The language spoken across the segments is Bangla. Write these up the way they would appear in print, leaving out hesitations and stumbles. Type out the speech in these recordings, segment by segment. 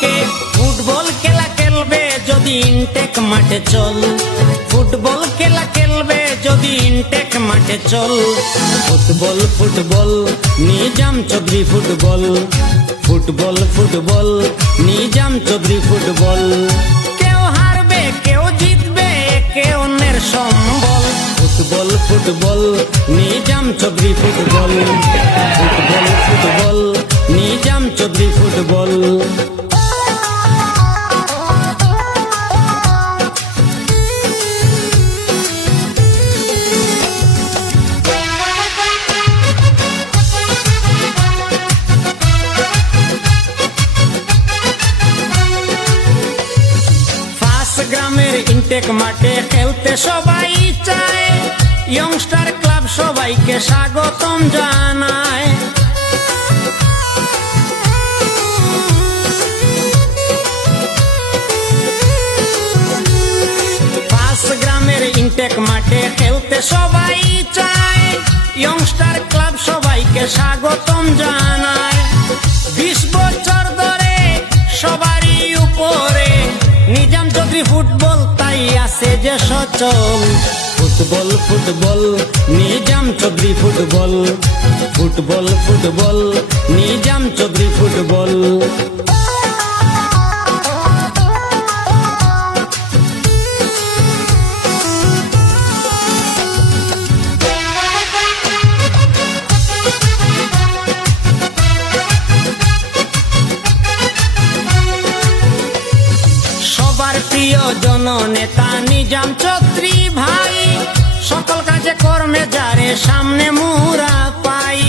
দিকে ফুটবল খেলা খেলবে যদি ইনটেক মাঠে চল, ফুটবল খেলা খেলবে যদি ইনটেক মাঠে চল। Football football Nizam Chowdhury football, football football Nizam Chowdhury football. কেউ হারবে কেউ জিতবে একে অন্যের সম্বল। Football football Nizam Chowdhury football, football football Nizam Chowdhury football. গ্রামের ইনটেক মাঠে খেলতে সবাই চায়, ইয়ংস্টার ক্লাব সবাইকে স্বাগতম জানায়। গ্রামের ইনটেক মাঠে খেলতে সবাই চায়, ইয়ংস্টার ক্লাব সবাইকে স্বাগতম জানায়। 20 বছর ধরে সবারই উপরে নিজাম চৌধুরী ফুটবল, তাই আছে যে সচল। Football football Nizam Chowdhury football, football football Nizam Chowdhury football. প্রিয় জননেতা নিজাম চৌধুরী ভাই, সকল কাজে কর্মে যারে সামনে মুরা পাই।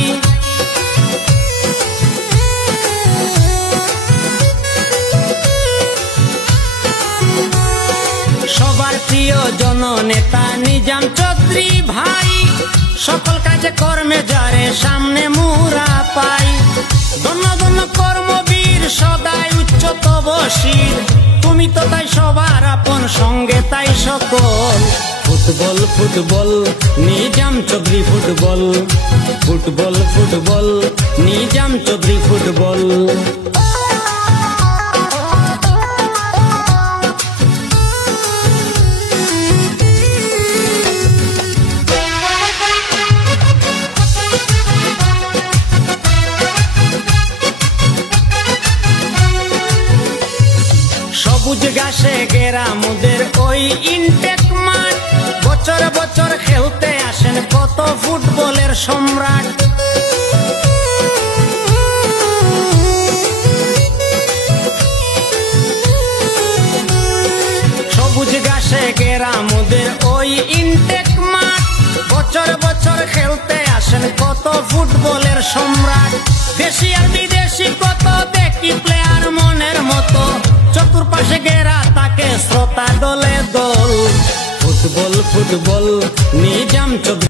সবার প্রিয় জননেতা নিজাম চৌধুরী ভাই, সকল কাজে কর্মে যারে সামনে মুরা পাই। ধন্য ধন্য কর্মবীর সদাই উচ্চতম শির, তুমি তো তাই সবার আপন সঙ্গে তাই সকল। Football football Nizam Chowdhury football, football football Nizam Chowdhury football. সবুজ ঘাসে ঘেরা মোদের ওই ইনটেক মাঠ, বছর বছর খেলতে আসেন কত ফুটবলের সম্রাট। সবুজ ঘাসে ঘেরা মোদের ওই ইনটেক মাঠ, বছর বছর খেলতে আসেন কত ফুটবলের সম্রাট। দেশি আর বিদেশি কত দেখি প্লেয়ার মনের মতো, চতুর্পাশে ঘেরা তাকে শ্রোতা দলে দল। Football football Nizam Chowdhury